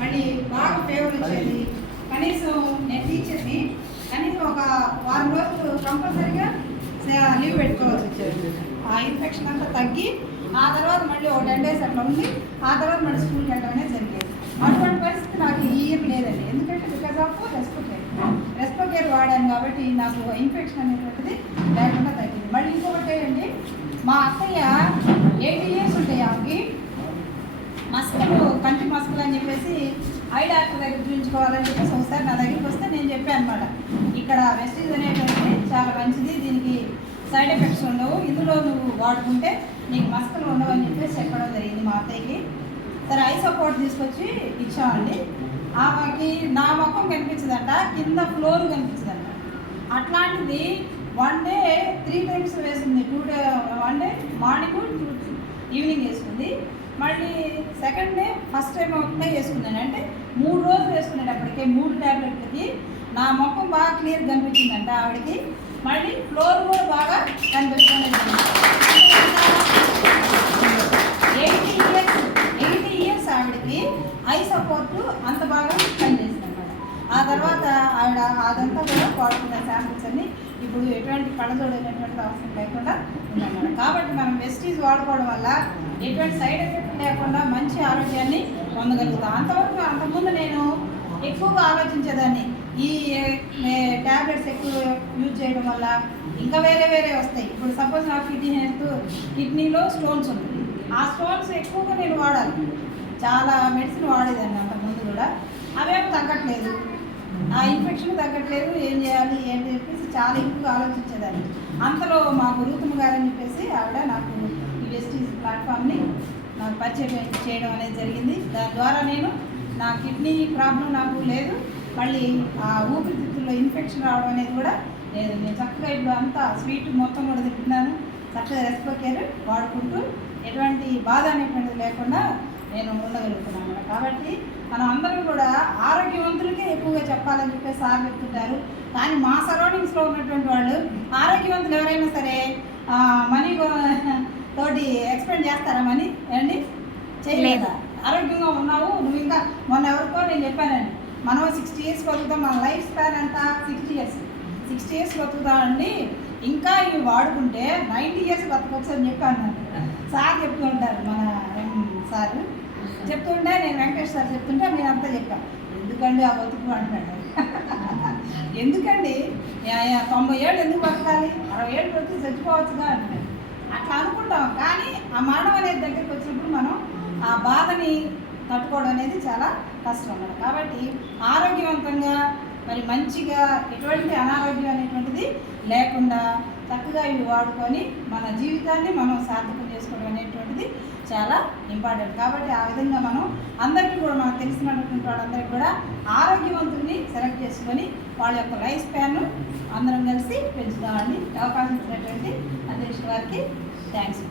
మళ్ళీ బాగా ఫేవర్ వచ్చేది. కనీసం నేను టీచర్ని, కనీసం ఒక వారం రోజులు కంపల్సరీగా లీవ్ పెట్టుకోవాల్సి వచ్చేది. ఆ ఇన్ఫెక్షన్ అంతా తగ్గి ఆ తర్వాత మళ్ళీ ఒక 10 days అట్లా ఉంది. ఆ తర్వాత మళ్ళీ స్కూల్కి వెళ్ళడం అనేది జరిగేది. అటువంటి పరిస్థితి నాకు ఈ ఇయర్ లేదండి. ఎందుకంటే బికాస్ ఆఫ్ రెస్పో కేర్ వాడాను కాబట్టి నాకు ఇన్ఫెక్షన్ అనేటువంటిది లేకుండా తగ్గింది. మళ్ళీ ఇంకొకటి అండి, మా అత్తయ్య 80 years ఉంటాయి ఆమెకి. మస్కలు, కంటి మస్కలు అని చెప్పేసి ఐ డాక్టర్ దగ్గర చూపించుకోవాలని చెప్పేసి ఒకసారి నా దగ్గరికి వస్తే నేను చెప్పాను అనమాట, ఇక్కడ వెస్టీజ్ అనేటువంటిది చాలా మంచిది, దీనికి సైడ్ ఎఫెక్ట్స్ ఉండవు, ఇందులో నువ్వు వాడుకుంటే నీకు మస్కలు ఉండవు అని చెప్పేసి చెప్పడం జరిగింది మా అత్తయ్యకి. సరే ఐ సపోర్ట్ తీసుకొచ్చి ఇచ్చామండి. ఆమెకి నా ముఖం కనిపించదంట, కింద ఫ్లోర్ కనిపించదంట. అట్లాంటిది 1 day 3 times వేసింది. 1 day మార్నింగ్ 2 ఈవినింగ్ వేసుకుంది. మళ్ళీ సెకండ్ డే ఫస్ట్ టైం ఒకటే వేసుకున్నాను. అంటే 3 రోజులు వేసుకునేటప్పటికే 3 ట్యాబ్లెట్లకి నా ముఖం బాగా క్లియర్ కనిపించిందంట ఆవిడకి. మళ్ళీ ఫ్లోర్ కూడా బాగా కనిపిస్తుంది. 80 years ఆవిడకి ఐ సపోర్టు అంత బాగా పనిచేసింది అనమాట. ఆ తర్వాత ఆవిడ అదంతా కూడా వాడుతున్న శాంపిల్స్ అన్ని ఇప్పుడు ఎటువంటి కళ్ళజోడైనటువంటి అవసరం లేకుండా ఉందన్నమాట. కాబట్టి మనం వెస్టీజ్ వాడుకోవడం వల్ల ఎటువంటి సైడ్ ఎఫెక్ట్ లేకుండా మంచి ఆరోగ్యాన్ని పొందగలుగుతాం. అంతకుముందు నేను ఎక్కువగా ఆలోచించేదాన్ని, ఈ ట్యాబ్లెట్స్ ఎక్కువ యూజ్ చేయడం వల్ల ఇంకా వేరే వస్తాయి. ఇప్పుడు సపోజ్ నాకు కిడ్నీలో స్టోన్స్ ఉన్నాయి, ఆ స్టోన్స్ ఎక్కువగా నేను వాడాలి, చాలా మెడిసిన్ వాడేదాన్ని అంతకుముందు కూడా. అవేమో తగ్గట్లేదు, ఆ ఇన్ఫెక్షన్ తగ్గట్లేదు, ఏం చేయాలి ఏంటి చెప్పేసి చాలా ఎక్కువగా ఆలోచించేదాన్ని. అంతలో మా గురుతుమ్మ గారని చెప్పేసి ఆవిడ నాకు ఈ వెస్టీజ్ ప్లాట్ఫామ్ని నాకు పరిచయం చేయడం అనేది జరిగింది. దాని ద్వారా నేను నా కిడ్నీ ప్రాబ్లం నాకు లేదు, మళ్ళీ ఆ ఊపిరితిత్తుల్లో ఇన్ఫెక్షన్ రావడం అనేది కూడా లేదు. నేను చక్కగా ఇప్పుడు అంతా స్వీట్ మొత్తం కూడా తింటున్నాను, చక్కగా రెస్పో కేర్ వాడుకుంటూ ఎటువంటి బాధ అనేటువంటిది లేకుండా నేను ఉండగలుగుతున్నాను అన్నమాట. కాబట్టి మనం అందరం కూడా ఆరోగ్యవంతులకే ఎక్కువగా చెప్పాలని చెప్పేసి సార్ చెప్తుంటారు. కానీ మా సరౌండింగ్స్లో ఉన్నటువంటి వాళ్ళు ఆరోగ్యవంతులు ఎవరైనా సరే మనీ తోటి ఎక్స్పెండ్ చేస్తారా? మనీ ఏంటి చేయలేదా? ఆరోగ్యంగా ఉన్నావు నువ్వు. ఇంకా మొన్న ఎవరికో నేను చెప్పానండి, మనం 60 years బతుకుతాం, మన లైఫ్ స్పాన్ అంతా 60 years బతుకుతామండి, ఇంకా ఇవి వాడుకుంటే 90 years బతకొచ్చు అని చెప్పాను. సార్ చెప్తూ ఉంటారు, మన సార్ చెప్తుంటే, నేను వెంకటేష్ సార్ చెప్తుంటే నేను అంతా చెప్పాను, ఎందుకండి ఆ బతుకు అంటున్నాడు. ఎందుకండి 90 ఏళ్ళు ఎందుకు బతకాలి, 60 ఏళ్ళు బతికి చచ్చిపోవచ్చుగా అంటున్నాడు. అట్లా అనుకుంటాం, కానీ ఆ మరణం అనేది దగ్గరికి వచ్చినప్పుడు మనం ఆ బాధని తట్టుకోవడం అనేది చాలా కష్టం అన్నమాట. కాబట్టి ఆరోగ్యవంతంగా మరి మంచిగా ఎటువంటి అనారోగ్యం అనేటువంటిది లేకుండా చక్కగా ఇవి వాడుకొని మన జీవితాన్ని మనం సార్థకం చేసుకోవడం అనేటువంటిది చాలా ఇంపార్టెంట్. కాబట్టి ఆ విధంగా మనం అందరికీ కూడా మనకు తెలిసినటువంటి వాళ్ళందరికీ కూడా ఆరోగ్యవంతుల్ని సెలెక్ట్ చేసుకొని వాళ్ళ యొక్క లైఫ్ స్పాన్ను అందరం కలిసి పెంచుతామండి. అవకాశం ఇచ్చినటువంటి అధ్యక్షుల వారికి థ్యాంక్స్.